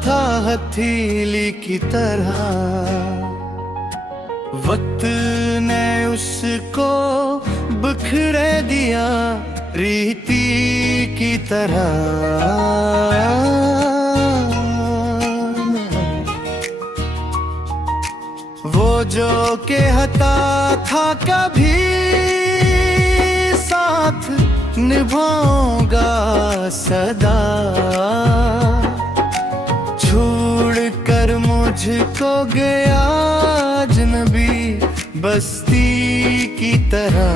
था हथेली की तरह, वक्त ने उसको बिखरे दिया रीति की तरह। वो जो कहता था कभी साथ निभाऊंगा सदा, छोड़ कर मुझको गया अजनबी बस्ती की तरह।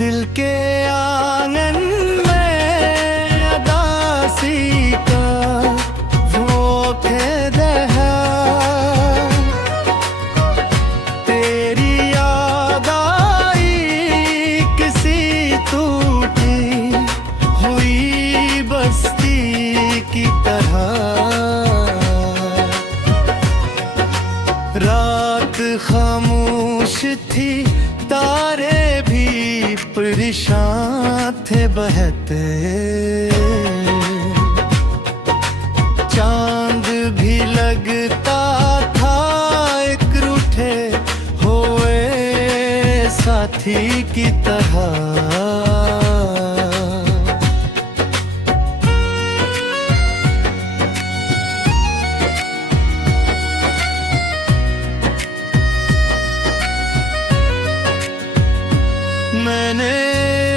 दिल के आंगन में अदासी का वो खेद है, तेरी याद आई किसी टूटी हुई बस्ती की तरह। रात खामोश थी, तारे भी परेशान थे बहते, चांद भी लगता था एक रूठे हुए साथी की तरह। मैंने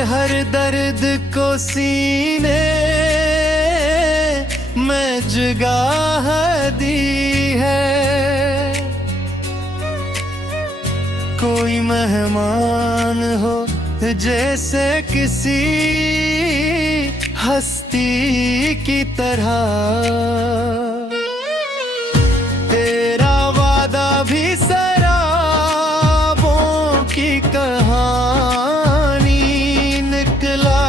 हर दर्द को सीने में जगह दी है, कोई मेहमान हो जैसे किसी हस्ती की तरह। तेरा वादा भी शराबों की कहानी निकला,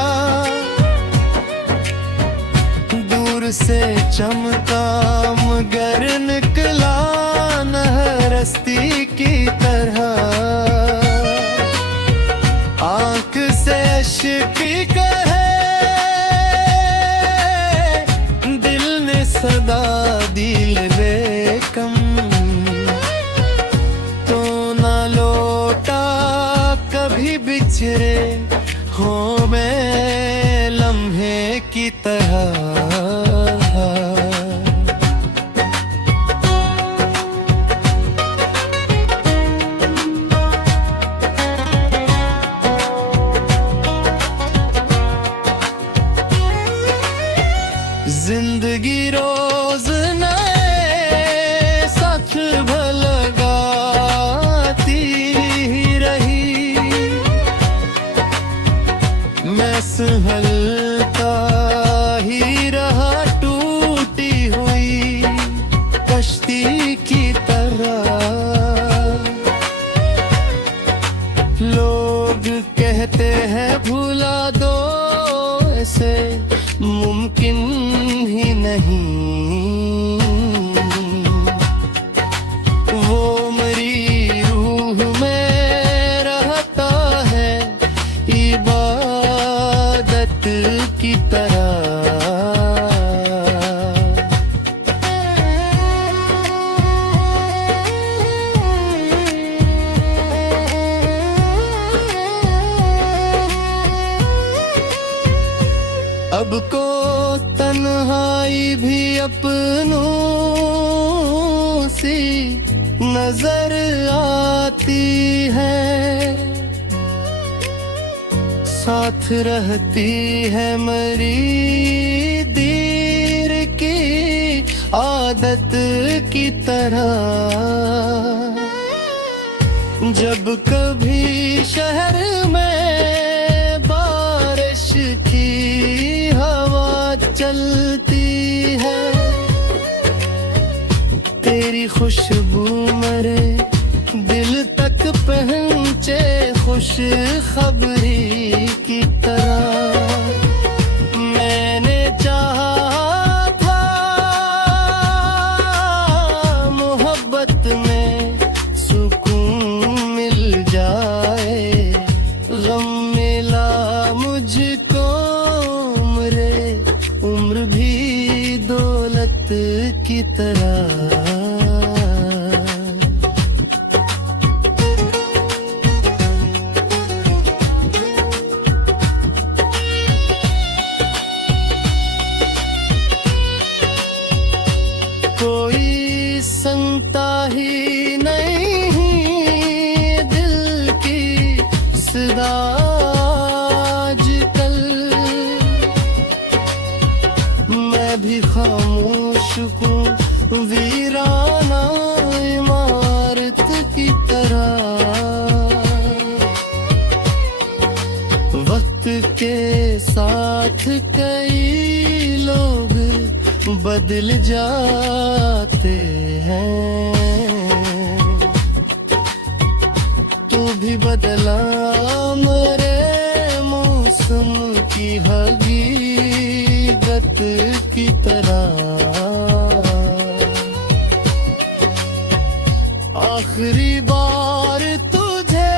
दूर से चमका मगर निकला नहरस्ती की तरह। आंख से अश्की कहे दिल ने सदा दिल रे कम, तो ना लौटा कभी बिछड़े हो मैं लम्हे की तरह। जिंदगी रोज नए साथ भलगाती ही रही, मैं संभलता ही रहा टूटी हुई कश्ती की तरह। लोग कहते हैं भुला दो, ऐसे मुमकिन ही नहीं, वो मेरी रूह में रहता है इबादत की तरह। अब को तन्हाई भी अपनों सी नजर आती है, साथ रहती है मरी दीर की आदत की तरह। जब कभी शहर में बारिश की हवा चलती है, तेरी खुशबू मेरे दिल तक पहुँचे खुश खबरी की तरह। मैंने की तरह। कोई सुनता ही नहीं दिल की सदा आजकल। मैं भी खामोश हूँ वीराना इमारत की तरह। वक्त के साथ कई लोग बदल जाते हैं। तू भी बदला मेरे मौसम की हकीकत की तरह। आखिरी बार तुझे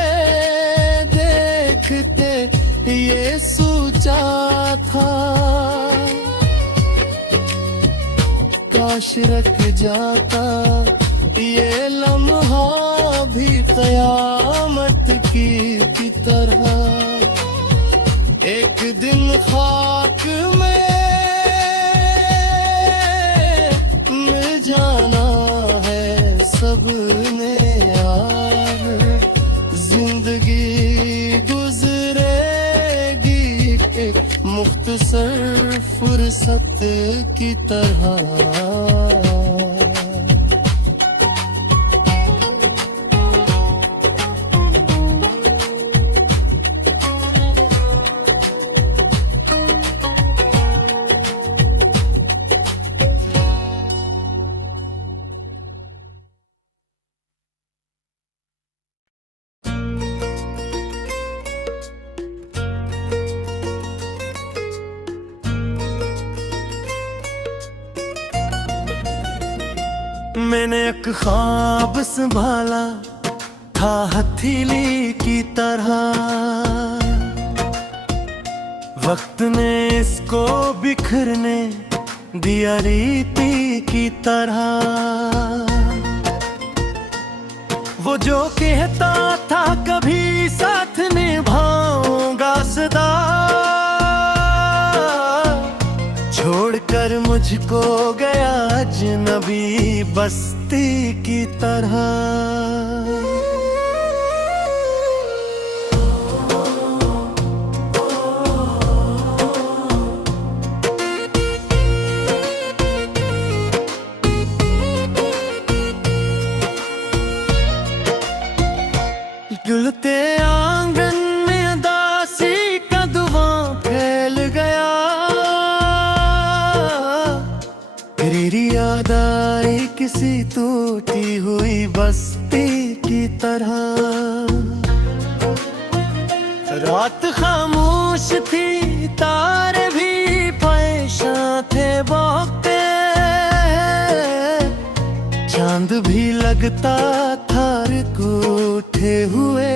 देखते ये सोचा था काश रख जाता ये लम्हा भी क़यामत की तरह। एक दिन खाक में मिल जाना है सबने यार। जिंदगी गुजरेगी एक मुख्तसर फुर्सत की तरह। मैंने एक ख्वाब संभाला था हथेली की तरह। वक्त ने इसको बिखरने दिया रीति की तरह। वो जो कहता था कभी साथ निभाऊंगा सदा, छोड़कर मुझको गया अजनबी बस्ती की तरह। गुलते आंगन में उदासी का धुआं फैल गया। फिर याद आई किसी टूटी हुई बस्ती की तरह। रात खामोश थी, तारे भी परेशान थे बहकते। चांद भी लगता था रूठे हुए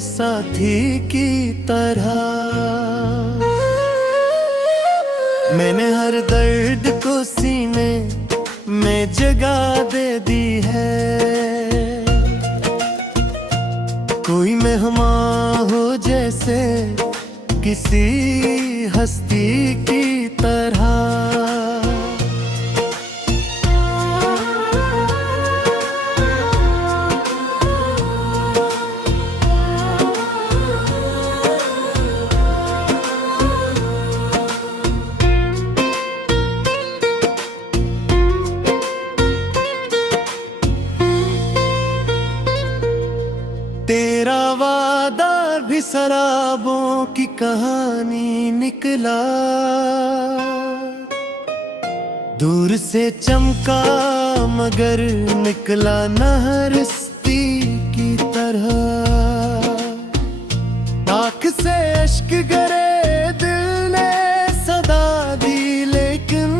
साथी की तरह। मैंने हर दर्द को सीने में जगह दे दी है। कोई मेहमान हो जैसे किसी हस्ती की तरह। तेरा वादा भी शराबों की कहानी निकला। दूर से चमका मगर निकला नहरस्ती की तरह। आँख से अश्क गिरे दिल ने सदा दी, लेकिन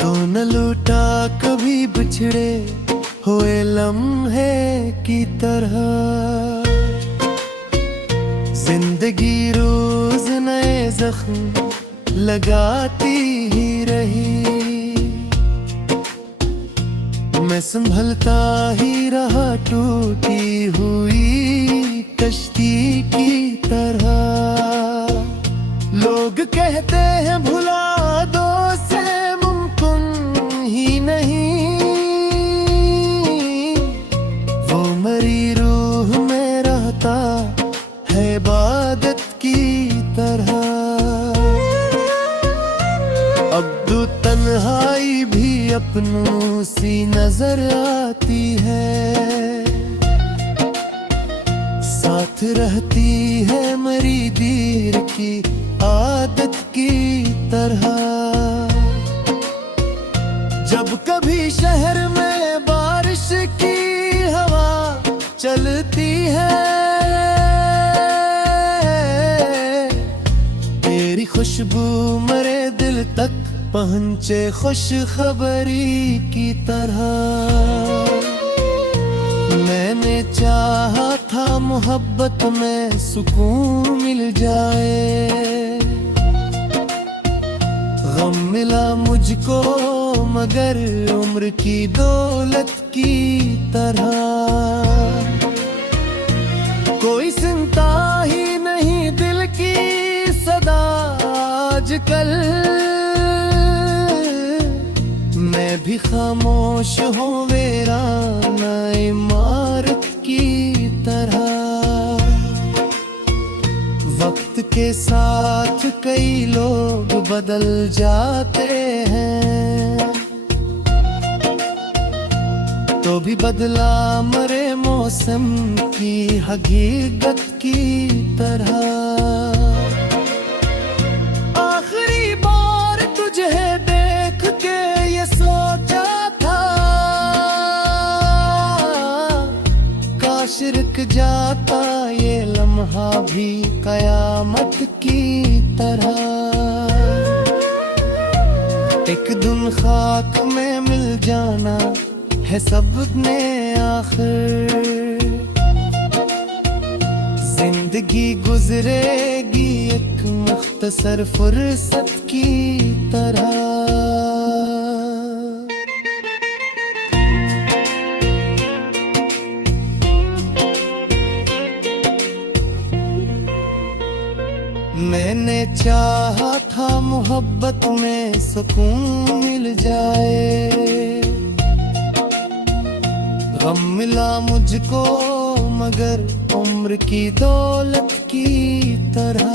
तो न लूटा कभी बिछड़े हुए लम्हे की तरह। जिंदगी रोज नए जख्म लगाती ही रही। मैं संभलता ही रहा टूटी हुई कश्ती की तरह। लोग कहते हैं भुला दो से मुमकिन ही नहीं, वो मरी रूह में रहता है इबादत की तरह। अब तो तन्हाई भी अपनों सी नजर आती है, साथ रहती है मरी दीर की आदत की तरह। जब कभी शहर में बारिश की हवा चलती है, तेरी खुशबू मरे दिल तक पहुंचे खुश खबरी की तरह। मैंने चाहा था मोहब्बत में सुकून मिल जाए, गम मिला मुझको मगर उम्र की दौलत की तरह। कोई सुनता ही नहीं दिल की सदा आजकल, मैं भी खामोश हूँ वीराना इमारत की तरह। वक्त के साथ कई लोग बदल जाते हैं, तो भी बदला मरे मौसम की हकीकत की तरह। आखिरी बार तुझे देख के ये सोचा था, काश रुक जाता ये लम्हा भी कयामत की तरह। एक दिन खाक में मिल जाना है सबने आखिर, जिंदगी गुजरेगी एक मुख्तसर फुर्सत की तरह। मैंने चाहा था मोहब्बत में सुकून मिल जाए, गम मिला मुझको मगर उम्र की दौलत की तरह।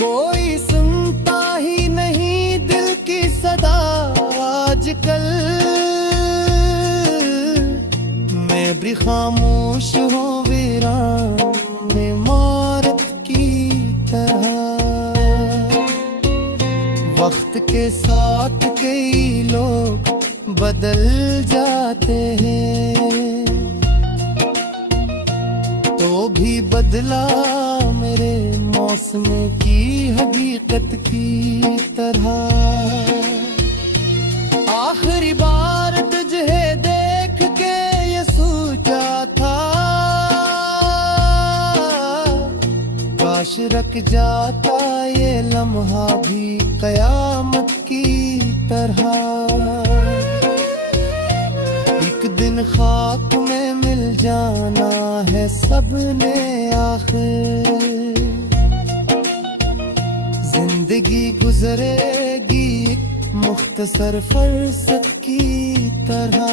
कोई सुनता ही नहीं दिल की सदा आजकल, मैं भी खामोश हूँ वीरान इमारत की तरह। वक्त के साथ कई लोग बदल जाते हैं, तो भी बदला मेरे मौसम की हकीकत की तरह। आखिरी बार तुझे देख के ये सोचा था, काश रख जाता ये लम्हा भी कयामत की तरह। एक दिन खाक में मिल जाना है सबने आखिर, जिंदगी गुजरेगी मुख्तसर फुर्सत की तरह।